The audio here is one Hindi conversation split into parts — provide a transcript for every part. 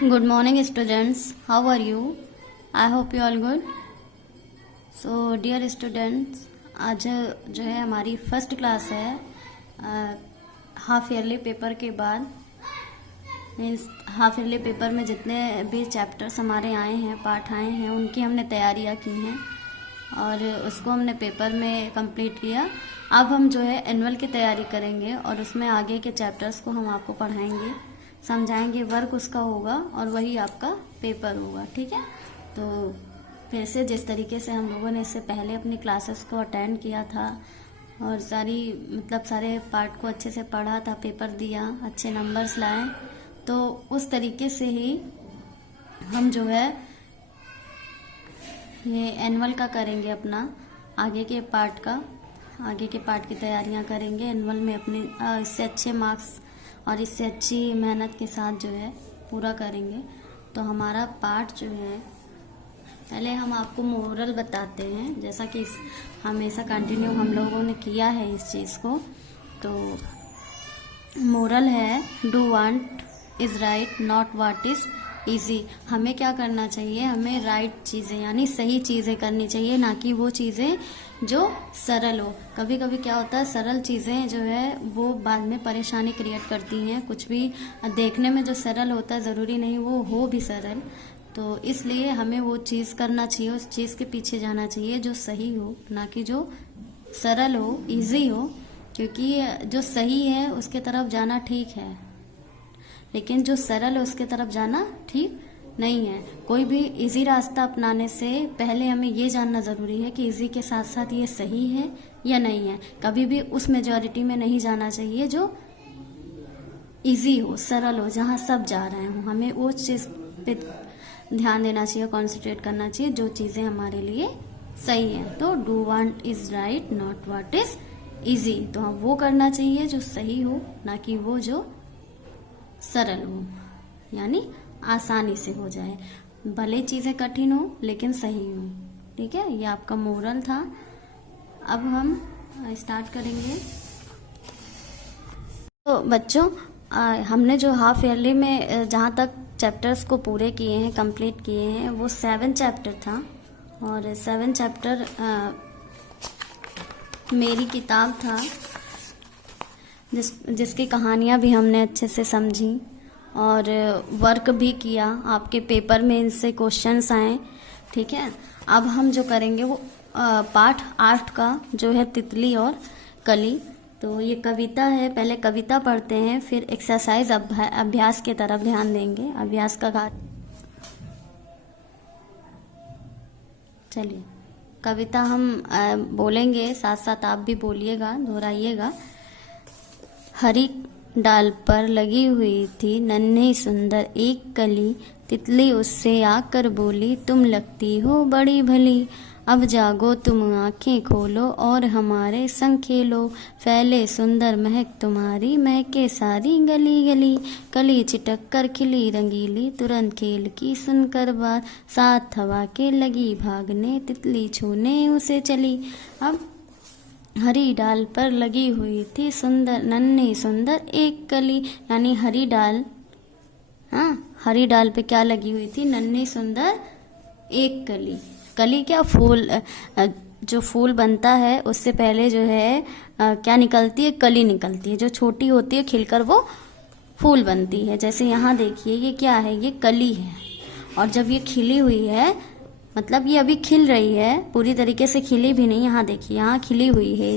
Good morning, students. How are you? I hope you all good. So, dear students, आज जो है हमारी फर्स्ट क्लास है हाफ ईयरली पेपर के बाद। मीन्स हाफ ईयरली पेपर में जितने भी चैप्टर्स हमारे आए हैं, पाठ आए हैं, उनकी हमने तैयारियां की हैं और उसको हमने पेपर में कंप्लीट किया। अब हम जो है एनुअल की तैयारी करेंगे और उसमें आगे के चैप्टर्स को हम आपको पढ़ाएंगे, समझाएंगे, वर्क उसका होगा और वही आपका पेपर होगा। ठीक है, तो फिर से जिस तरीके से हम लोगों ने इससे पहले अपनी क्लासेस को अटेंड किया था और सारे पार्ट को अच्छे से पढ़ा था, पेपर दिया, अच्छे नंबर्स लाए, तो उस तरीके से ही हम जो है ये एनुअल का करेंगे। अपना आगे के पार्ट की तैयारियां करेंगे एनुअल में अपने इससे अच्छे मार्क्स और इससे अच्छी मेहनत के साथ जो है पूरा करेंगे। तो हमारा पार्ट जो है, पहले हम आपको मोरल बताते हैं, जैसा कि हमेशा कंटिन्यू हम लोगों ने किया है इस चीज़ को। तो मोरल है, do want is right, not what is easy. हमें क्या करना चाहिए, हमें राइट चीज़ें यानी सही चीज़ें करनी चाहिए, ना कि वो चीज़ें जो सरल हो। कभी कभी क्या होता है, सरल चीज़ें जो है वो बाद में परेशानी क्रिएट करती हैं। कुछ भी देखने में जो सरल होता है ज़रूरी नहीं वो हो भी सरल। तो इसलिए हमें वो चीज़ करना चाहिए, उस चीज़ के पीछे जाना चाहिए जो सही हो, ना कि जो सरल हो, इजी हो। क्योंकि जो सही है उसके तरफ जाना ठीक है, लेकिन जो सरल है उसके तरफ जाना ठीक नहीं है। कोई भी इजी रास्ता अपनाने से पहले हमें ये जानना ज़रूरी है कि इजी के साथ साथ ये सही है या नहीं है। कभी भी उस मेजॉरिटी में नहीं जाना चाहिए जो इजी हो, सरल हो, जहाँ सब जा रहे हों। हमें उस चीज़ पे ध्यान देना चाहिए, कॉन्सेंट्रेट करना चाहिए जो चीज़ें हमारे लिए सही हैं। तो do want is right, not what is easy. तो हम वो करना चाहिए जो सही हो, ना कि वो जो सरल हो, यानी आसानी से हो जाए। भले चीज़ें कठिन हो लेकिन सही हो। ठीक है, ये आपका मोरल था। अब हम स्टार्ट करेंगे। तो बच्चों, हमने जो हाफ ईयरली में जहाँ तक चैप्टर्स को पूरे किए हैं, कंप्लीट किए हैं, वो 7 चैप्टर था। और 7 चैप्टर मेरी किताब था जिसकी कहानियाँ भी हमने अच्छे से समझी और वर्क भी किया। आपके पेपर में इनसे क्वेश्चंस आए। ठीक है, अब हम जो करेंगे वो पाठ 8 का जो है तितली और कली। तो ये कविता है, पहले कविता पढ़ते हैं, फिर एक्सरसाइज अभ्यास की तरफ ध्यान देंगे। अभ्यास का चलिए, कविता हम बोलेंगे, साथ साथ आप भी बोलिएगा, दोहराइएगा। हरी डाल पर लगी हुई थी नन्ही सुंदर एक कली, तितली उससे आकर बोली, तुम लगती हो बड़ी भली। अब जागो तुम आंखें खोलो और हमारे संग खेलो, फैले सुंदर महक तुम्हारी, महके सारी गली गली। कली चिटक कर खिली रंगीली, तुरंत खेल की सुनकर बात, साथ हवा के लगी भागने, तितली छूने उसे चली। अब हरी डाल पर लगी हुई थी सुंदर नन्ही सुंदर एक कली, यानी हरी डाल, हरी डाल पे क्या लगी हुई थी, नन्ही सुंदर एक कली। कली क्या, फूल, जो फूल बनता है उससे पहले जो है क्या निकलती है, कली निकलती है, जो छोटी होती है, खिलकर वो फूल बनती है। जैसे यहाँ देखिए, ये क्या है, ये कली है। और जब ये खिली हुई है, मतलब ये अभी खिल रही है, पूरी तरीके से खिली भी नहीं, यहाँ देखिए, यहाँ खिली हुई है,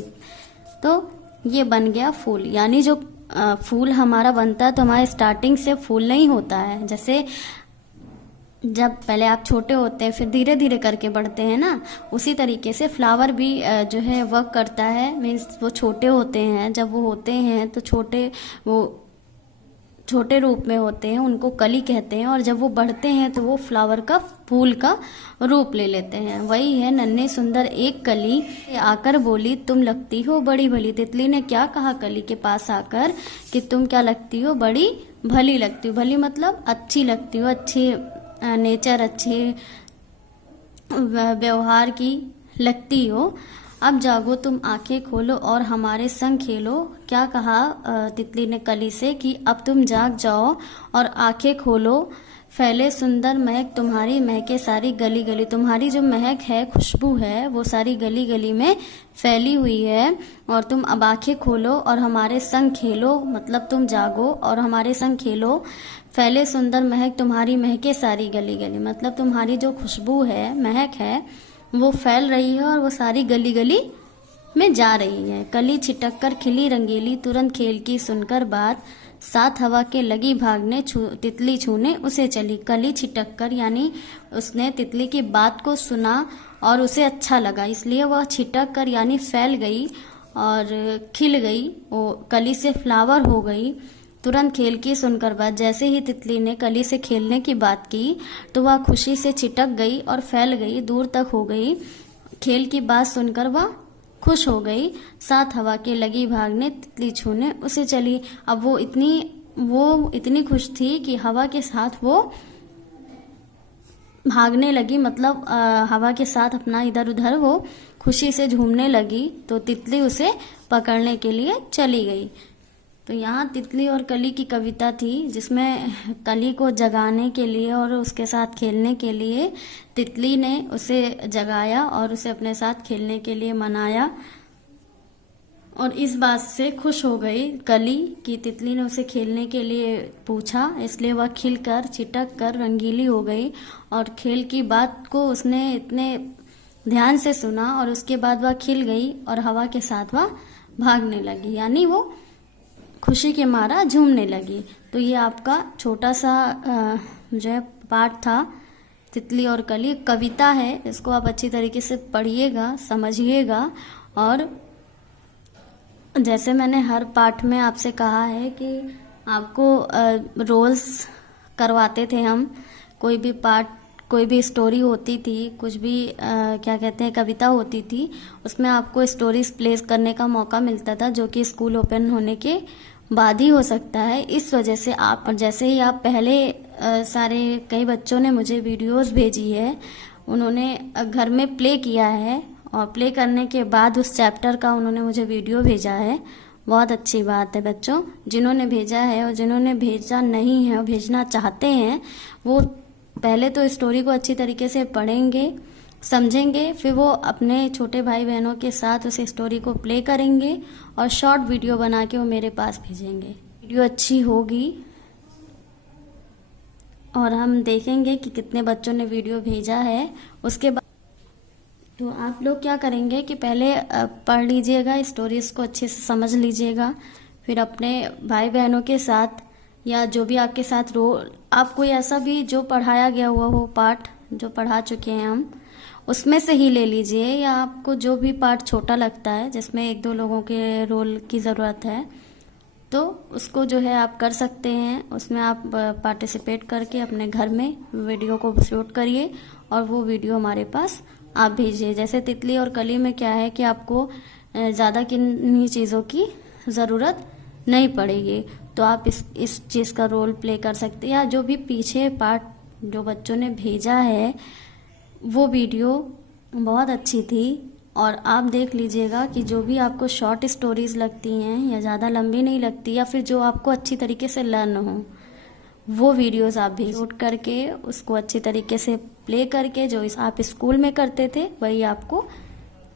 तो ये बन गया फूल। यानी जो फूल हमारा बनता है तो हमारे स्टार्टिंग से फूल नहीं होता है। जैसे जब पहले आप छोटे होते हैं फिर धीरे धीरे करके बढ़ते हैं ना, उसी तरीके से फ्लावर भी जो है वर्क करता है। मीन्स वो छोटे होते हैं, जब वो होते हैं तो वो छोटे रूप में होते हैं, उनको कली कहते हैं। और जब वो बढ़ते हैं तो वो फ्लावर का, फूल का रूप ले लेते हैं। वही है नन्हे सुंदर एक कली आकर बोली, तुम लगती हो बड़ी भली। तितली ने क्या कहा कली के पास आकर कि तुम क्या लगती हो, बड़ी भली लगती हो। भली मतलब अच्छी लगती हो, अच्छे नेचर, अच्छे व्यवहार की लगती हो। अब जागो तुम आंखें खोलो और हमारे संग खेलो। क्या कहा तितली ने कली से कि अब तुम जाग जाओ और आंखें खोलो, फैले सुंदर महक तुम्हारी, महके सारी गली गली। तुम्हारी जो महक है, खुशबू है, वो सारी गली गली में फैली हुई है। और तुम अब आंखें खोलो और हमारे संग खेलो, मतलब तुम जागो और हमारे संग खेलो। फैले सुंदर महक तुम्हारी, महके सारी गली गली, मतलब तुम्हारी जो खुशबू है, महक है, वो फैल रही है और वो सारी गली गली में जा रही है। कली छिटक कर खिली रंगीली, तुरंत खेल की सुनकर बात, साथ हवा के लगी भागने, तितली छूने उसे चली। कली छिटक कर यानी उसने तितली की बात को सुना और उसे अच्छा लगा, इसलिए वह छिटक कर यानी फैल गई और खिल गई, वो कली से फ्लावर हो गई। तुरंत खेल की सुनकर बात, जैसे ही तितली ने कली से खेलने की बात की तो वह खुशी से छिटक गई और फैल गई, दूर तक हो गई। खेल की बात सुनकर वह खुश हो गई, साथ हवा के लगी भागने, तितली छूने उसे चली। अब वो इतनी खुश थी कि हवा के साथ वो भागने लगी, मतलब हवा के साथ अपना इधर उधर वो खुशी से झूमने लगी। तो तितली उसे पकड़ने के लिए चली गई। तो यहाँ तितली और कली की कविता थी, जिसमें कली को जगाने के लिए और उसके साथ खेलने के लिए तितली ने उसे जगाया और उसे अपने साथ खेलने के लिए मनाया। और इस बात से खुश हो गई कली कि तितली ने उसे खेलने के लिए पूछा, इसलिए वह खिलकर छिटक कर रंगीली हो गई। और खेल की बात को उसने इतने ध्यान से सुना और उसके बाद वह खिल गई और हवा के साथ वह भागने लगी, यानी वो खुशी के मारा झूमने लगी। तो ये आपका छोटा सा जो है पाठ था, तितली और कली। कविता है, इसको आप अच्छी तरीके से पढ़िएगा, समझिएगा। और जैसे मैंने हर पाठ में आपसे कहा है कि आपको रोल्स करवाते थे हम, कोई भी पाठ, कोई भी स्टोरी होती थी, कुछ भी क्या कहते हैं कविता होती थी, उसमें आपको स्टोरीज प्लेस करने का मौका मिलता था, जो कि स्कूल ओपन होने के बाद ही हो सकता है। इस वजह से आप, जैसे ही आप पहले सारे कई बच्चों ने मुझे वीडियोस भेजी है, उन्होंने घर में प्ले किया है और प्ले करने के बाद उस चैप्टर का उन्होंने मुझे वीडियो भेजा है। बहुत अच्छी बात है बच्चों, जिन्होंने भेजा है और जिन्होंने भेजा नहीं है और भेजना चाहते हैं, वो पहले तो स्टोरी को अच्छी तरीके से पढ़ेंगे, समझेंगे, फिर वो अपने छोटे भाई बहनों के साथ उस स्टोरी को प्ले करेंगे और शॉर्ट वीडियो बना के वो मेरे पास भेजेंगे। वीडियो अच्छी होगी और हम देखेंगे कि कितने बच्चों ने वीडियो भेजा है। उसके बाद तो आप लोग क्या करेंगे कि पहले पढ़ लीजिएगा, स्टोरीज को अच्छे से समझ लीजिएगा, फिर अपने भाई बहनों के साथ या जो भी आपके साथ आप कोई ऐसा भी जो पढ़ाया गया हुआ हो, पाठ जो पढ़ा चुके हैं हम, उसमें से ही ले लीजिए, या आपको जो भी पार्ट छोटा लगता है जिसमें एक दो लोगों के रोल की ज़रूरत है, तो उसको जो है आप कर सकते हैं। उसमें आप पार्टिसिपेट करके अपने घर में वीडियो को शूट करिए और वो वीडियो हमारे पास आप भेजिए। जैसे तितली और कली में क्या है कि आपको ज़्यादा किन्हीं चीज़ों की ज़रूरत नहीं पड़ेगी, तो आप इस चीज़ का रोल प्ले कर सकते हैं। या जो भी पीछे पार्ट जो बच्चों ने भेजा है, वो वीडियो बहुत अच्छी थी और आप देख लीजिएगा कि जो भी आपको शॉर्ट स्टोरीज लगती हैं या ज़्यादा लंबी नहीं लगती, या फिर जो आपको अच्छी तरीके से लर्न हो, वो वीडियोस आप भी शूट करके उसको अच्छी तरीके से प्ले करके, जो आप स्कूल में करते थे वही आपको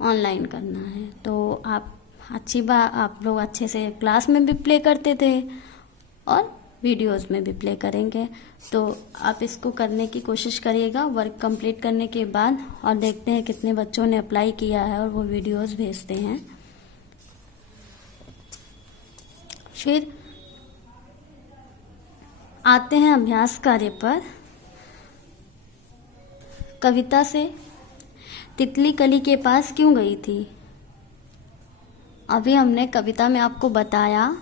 ऑनलाइन करना है। तो आप आप लोग अच्छे से क्लास में भी प्ले करते थे और वीडियोस में भी प्ले करेंगे। तो आप इसको करने की कोशिश करिएगा वर्क कंप्लीट करने के बाद, और देखते हैं कितने बच्चों ने अप्लाई किया है और वो वीडियोस भेजते हैं। फिर आते हैं अभ्यास कार्य पर। कविता से, तितली कली के पास क्यों गई थी? अभी हमने कविता में आपको बताया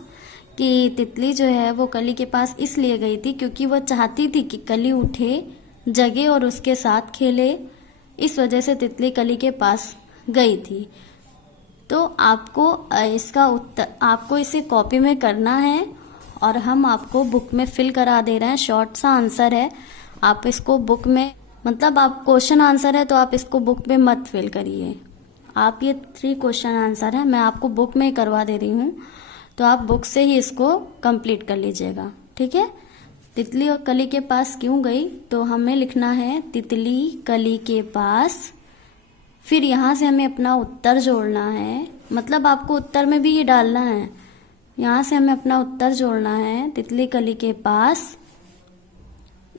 कि तितली जो है वो कली के पास इसलिए गई थी क्योंकि वो चाहती थी कि कली उठे, जगे और उसके साथ खेले। इस वजह से तितली कली के पास गई थी। तो आपको इसका उत्तर, आपको इसे कॉपी में करना है और हम आपको बुक में फिल करा दे रहे हैं। शॉर्ट सा आंसर है, आप इसको बुक में, मतलब आप क्वेश्चन आंसर है तो आप इसको बुक में मत फिल करिए, आप ये 3 क्वेश्चन आंसर है, मैं आपको बुक में करवा दे रही हूँ, तो आप बुक से ही इसको कंप्लीट कर लीजिएगा। ठीक है। तितली और कली के पास क्यों गई, तो हमें लिखना है तितली कली के पास, फिर यहाँ से हमें अपना उत्तर जोड़ना है, मतलब आपको उत्तर में भी ये डालना है, यहाँ से हमें अपना उत्तर जोड़ना है। तितली कली के पास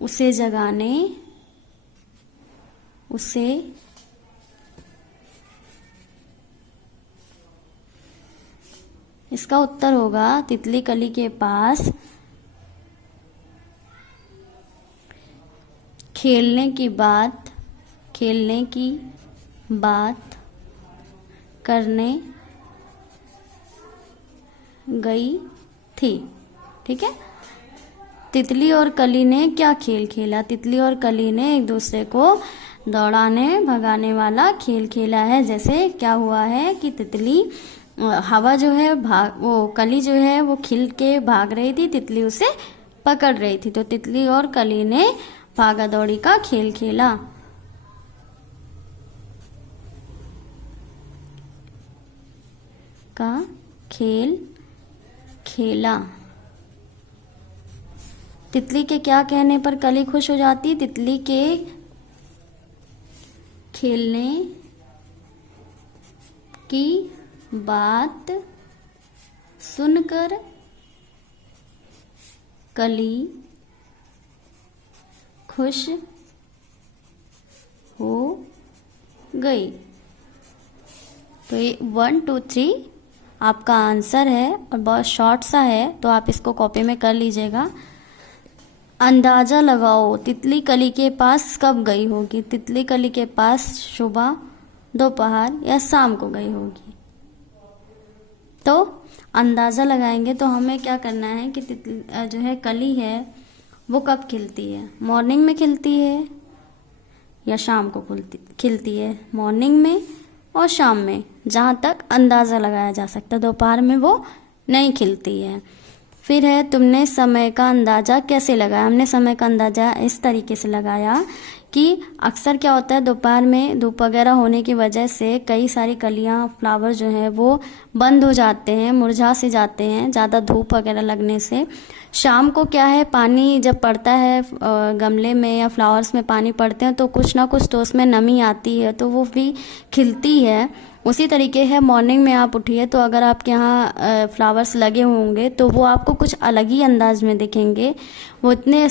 उसे जगाने, उसे इसका उत्तर होगा तितली कली के पास खेलने की बात करने गई थी। ठीक है। तितली और कली ने क्या खेल खेला, तितली और कली ने एक दूसरे को दौड़ाने भगाने वाला खेल खेला है। जैसे क्या हुआ है कि तितली हवा जो है वो कली जो है वो खिल के भाग रही थी, तितली उसे पकड़ रही थी, तो तितली और कली ने भागा दौड़ी का खेल खेला। का खेल खेला। तितली के क्या कहने पर कली खुश हो जाती, तितली के खेलने की बात सुनकर कली खुश हो गई। तो ये 1 2 3 आपका आंसर है और बहुत शॉर्ट सा है, तो आप इसको कॉपी में कर लीजिएगा। अंदाजा लगाओ तितली कली के पास कब गई होगी, तितली कली के पास सुबह, दोपहर या शाम को गई होगी। तो अंदाजा लगाएंगे तो हमें क्या करना है कि तितली जो है कली है वो कब खिलती है, मॉर्निंग में खिलती है या शाम को खिलती है, मॉर्निंग में और शाम में, जहाँ तक अंदाज़ा लगाया जा सकता है। दोपहर में वो नहीं खिलती है। फिर है तुमने समय का अंदाज़ा कैसे लगाया, हमने समय का अंदाज़ा इस तरीके से लगाया कि अक्सर क्या होता है दोपहर में धूप वगैरह होने की वजह से कई सारी कलियां फ्लावर जो है वो बंद हो जाते हैं, मुरझा से जाते हैं ज़्यादा धूप वगैरह लगने से। शाम को क्या है पानी जब पड़ता है गमले में या फ्लावर्स में पानी पड़ते हैं तो कुछ ना कुछ तो उसमें नमी आती है तो वो भी खिलती है। उसी तरीके है मॉर्निंग में आप उठिए तो अगर आपके यहाँ फ्लावर्स लगे होंगे तो वो आपको कुछ अलग ही अंदाज में दिखेंगे, वो इतने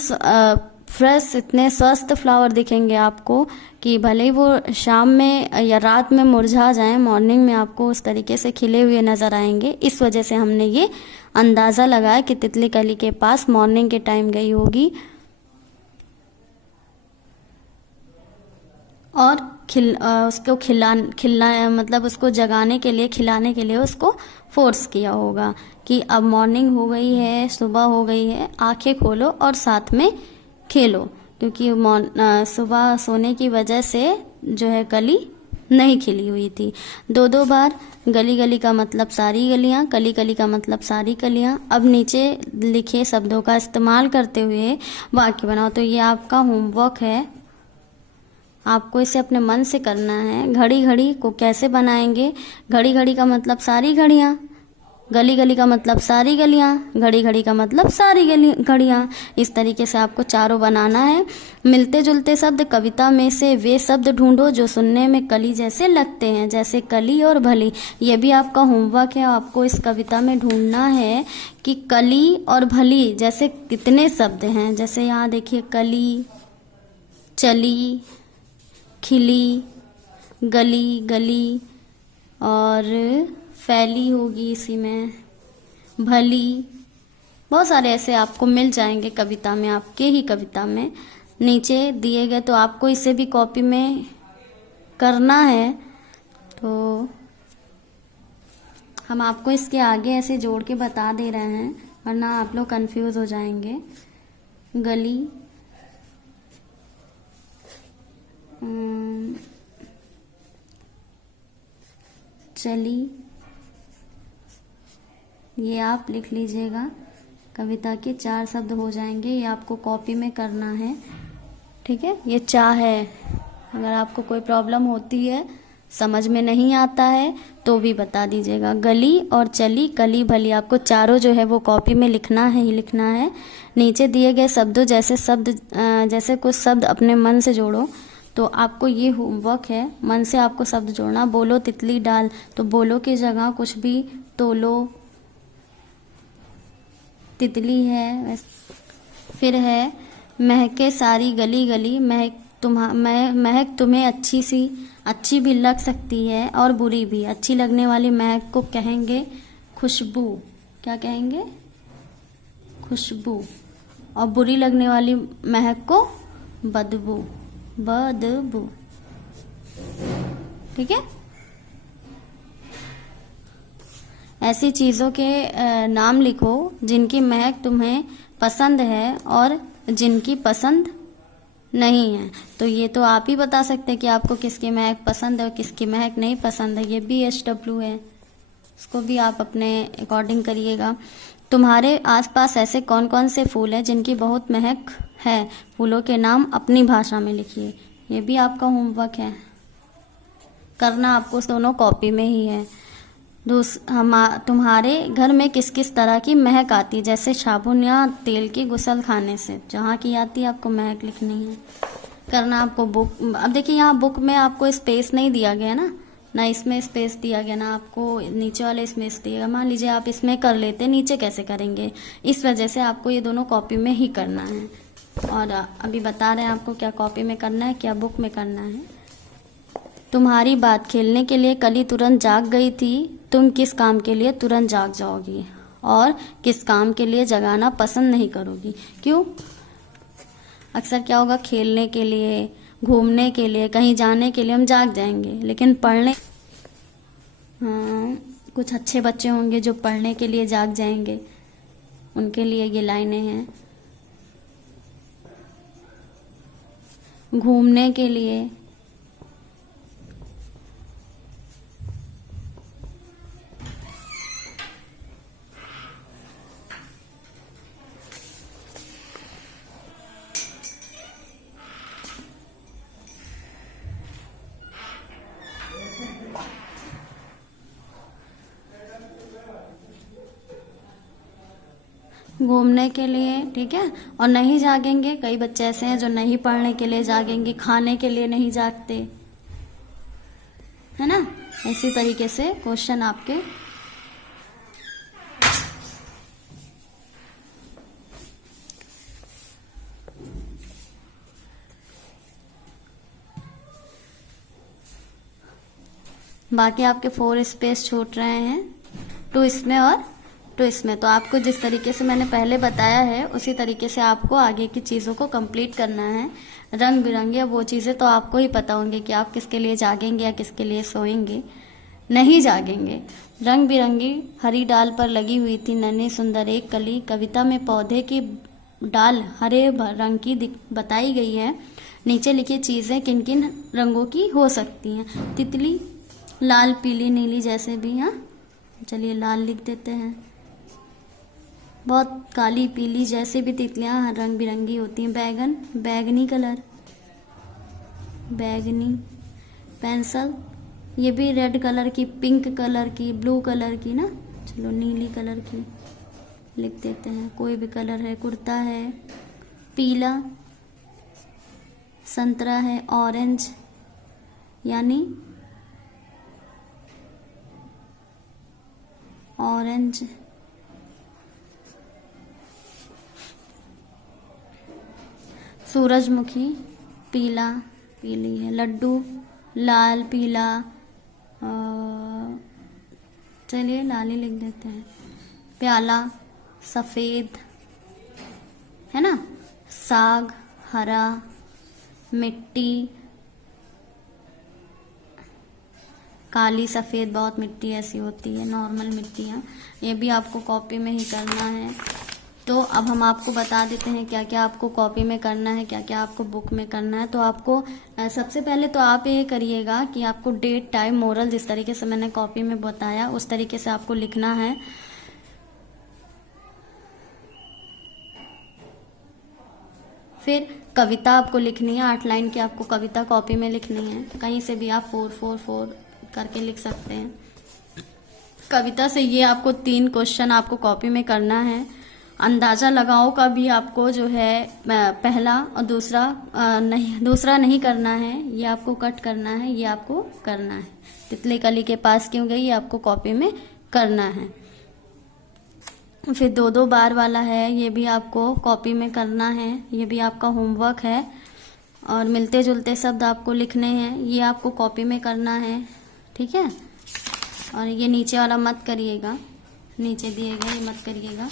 फ्रेश इतने स्वस्थ फ्लावर दिखेंगे आपको कि भले ही वो शाम में या रात में मुरझा जाएं, मॉर्निंग में आपको उस तरीके से खिले हुए नज़र आएंगे। इस वजह से हमने ये अंदाज़ा लगाया कि तितली कली के पास मॉर्निंग के टाइम गई होगी और उसको खिलाना मतलब उसको जगाने के लिए खिलाने के लिए उसको फोर्स किया होगा कि अब मॉर्निंग हो गई है, सुबह हो गई है, आंखें खोलो और साथ में खेलो, क्योंकि सुबह सोने की वजह से जो है कली नहीं खिली हुई थी। 2 बार गली गली का मतलब सारी गलियां, कली कली का मतलब सारी कलियां। अब नीचे लिखे शब्दों का इस्तेमाल करते हुए वाक्य बनाओ। तो ये आपका होमवर्क है, आपको इसे अपने मन से करना है। घड़ी घड़ी को कैसे बनाएंगे, घड़ी घड़ी का मतलब सारी घड़ियां, गली गली का मतलब सारी गलियां, घड़ी घड़ी का मतलब सारी घड़ियां। इस तरीके से आपको चारों बनाना है। मिलते जुलते शब्द कविता में से वे शब्द ढूंढो जो सुनने में कली जैसे लगते हैं, जैसे कली और भली। ये भी आपका होमवर्क है, आपको इस कविता में ढूंढना है कि कली और भली जैसे कितने शब्द हैं। जैसे यहाँ देखिए कली, चली, खिली, गली गली और फैली होगी इसी में, भली, बहुत सारे ऐसे आपको मिल जाएंगे कविता में, आपके ही कविता में नीचे दिए गए। तो आपको इसे भी कॉपी में करना है। तो हम आपको इसके आगे ऐसे जोड़ के बता दे रहे हैं वरना आप लोग कंफ्यूज हो जाएंगे। गली, चली, ये आप लिख लीजिएगा। कविता के 4 शब्द हो जाएंगे, ये आपको कॉपी में करना है। ठीक है, ये चाह है। अगर आपको कोई प्रॉब्लम होती है समझ में नहीं आता है तो भी बता दीजिएगा। गली और चली कली भली, आपको चारों जो है वो कॉपी में लिखना है ही लिखना है। नीचे दिए गए शब्दों जैसे कुछ शब्द अपने मन से जोड़ो। तो आपको ये होमवर्क है, मन से आपको शब्द जोड़ना। बोलो तितली डाल, तो बोलो की जगह कुछ भी तोलो, तितली है। फिर है महके सारी गली गली, महक तुम्हें अच्छी भी लग सकती है और बुरी भी। अच्छी लगने वाली महक को कहेंगे खुशबू। क्या कहेंगे? खुशबू। और बुरी लगने वाली महक को बदबू। बदबू। ठीक है। ऐसी चीज़ों के नाम लिखो जिनकी महक तुम्हें पसंद है और जिनकी पसंद नहीं है। तो ये तो आप ही बता सकते हैं कि आपको किसकी महक पसंद है और किसकी महक नहीं पसंद है। ये BHW है, इसको भी आप अपने अकॉर्डिंग करिएगा। तुम्हारे आसपास ऐसे कौन कौन से फूल हैं जिनकी बहुत महक है? फूलों के नाम अपनी भाषा में लिखिए। ये भी आपका होमवर्क है, करना आपको दोनों कॉपी में ही है। तुम्हारे घर में किस किस तरह की महक आती है? जैसे साबुन या तेल की गुसल खाने से जहाँ की आती है आपको महक लिखनी है। करना आपको बुक। अब देखिए यहाँ बुक में आपको स्पेस नहीं दिया गया ना इसमें स्पेस दिया गया, ना आपको नीचे वाले स्पेस दिया। मान लीजिए आप इसमें कर लेते, नीचे कैसे करेंगे? इस वजह से आपको ये दोनों कॉपी में ही करना है। और अभी बता रहे हैं आपको क्या कॉपी में करना है, क्या बुक में करना है। तुम्हारी बात खेलने के लिए कली तुरंत जाग गई थी, तुम किस काम के लिए तुरंत जाग जाओगी और किस काम के लिए जगाना पसंद नहीं करोगी? क्यों? अक्सर क्या होगा, खेलने के लिए, घूमने के लिए, कहीं जाने के लिए हम जाग जाएंगे, लेकिन पढ़ने, कुछ अच्छे बच्चे होंगे जो पढ़ने के लिए जाग जाएंगे, उनके लिए ये लाइनें हैं। घूमने के लिए, घूमने के लिए, ठीक है। और नहीं जागेंगे, कई बच्चे ऐसे हैं जो नहीं पढ़ने के लिए जागेंगे, खाने के लिए नहीं जागते, है ना। इसी तरीके से क्वेश्चन आपके बाकी आपके 4 स्पेस छूट रहे हैं, 2 इसमें और 2 इसमें। तो आपको जिस तरीके से मैंने पहले बताया है उसी तरीके से आपको आगे की चीज़ों को कंप्लीट करना है। रंग बिरंगे, अब वो चीज़ें तो आपको ही पता होंगे कि आप किसके लिए जागेंगे या किसके लिए सोएंगे। नहीं जागेंगे। रंग बिरंगी हरी डाल पर लगी हुई थी नन्ही सुंदर एक कली। कविता में पौधे की डाल हरे रंग की बताई गई है। नीचे लिखी चीज़ें किन किन रंगों की हो सकती हैं? तितली लाल, पीली, नीली जैसे भी। हाँ, चलिए लाल लिख देते हैं। बहुत काली, पीली जैसे भी तितलियां रंग बिरंगी होती हैं। बैगन, बैगनी कलर, बैगनी। पेंसिल, ये भी रेड कलर की, पिंक कलर की, ब्लू कलर की ना, चलो नीली कलर की लिख देते हैं। कोई भी कलर है। कुर्ता है पीला, संतरा है ऑरेंज, यानी ऑरेंज। सूरजमुखी पीला, पीली है। लड्डू लाल, पीला, चलिए लाल ही लिख देते हैं। प्याला सफ़ेद, है ना। साग हरा, मिट्टी काली, सफ़ेद, बहुत मिट्टी ऐसी होती है, नॉर्मल मिट्टियाँ। ये भी आपको कॉपी में ही करना है। तो अब हम आपको बता देते हैं क्या क्या आपको कॉपी में करना है, क्या क्या आपको बुक में करना है। तो आपको सबसे पहले तो आप ये करिएगा कि आपको डेट, टाइम, मोरल जिस तरीके से मैंने कॉपी में बताया उस तरीके से आपको लिखना है। फिर कविता आपको लिखनी है, 8 लाइन की आपको कविता कॉपी में लिखनी है। कहीं से भी आप 4 करके लिख सकते हैं। कविता से ये आपको 3 क्वेश्चन आपको कॉपी में करना है। अंदाजा लगाओ का भी आपको जो है पहला और दूसरा नहीं करना है, ये आपको कट करना है, ये आपको करना है। तितली कली के पास क्यों गई, ये आपको कॉपी में करना है। फिर 2 बार वाला है, ये भी आपको कॉपी में करना है, ये भी आपका होमवर्क है। और मिलते जुलते शब्द आपको लिखने हैं, ये आपको कॉपी में करना है, ठीक है। और ये नीचे वाला मत करिएगा, नीचे दिए गए ये मत करिएगा।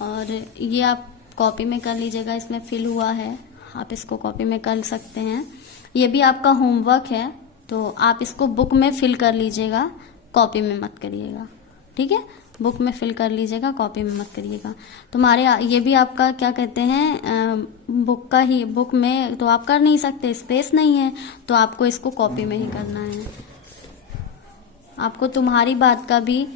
और ये आप कॉपी में कर लीजिएगा, इसमें फिल हुआ है, आप इसको कॉपी में कर सकते हैं। ये भी आपका होमवर्क है, तो आप इसको बुक में फिल कर लीजिएगा, कॉपी में मत करिएगा, ठीक है। बुक में फिल कर लीजिएगा, कॉपी में मत करिएगा। तुम्हारे ये भी आपका क्या कहते हैं बुक का ही, बुक में तो आप कर नहीं सकते, स्पेस नहीं है, तो आपको इसको कॉपी में ही करना है। आपको तुम्हारी बात का भी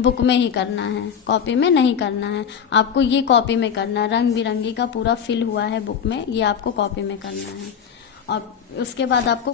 बुक में ही करना है, कॉपी में नहीं करना है। आपको ये कॉपी में करना है, रंग बिरंगी का पूरा फिल हुआ है बुक में, ये आपको कॉपी में करना है। और उसके बाद आपको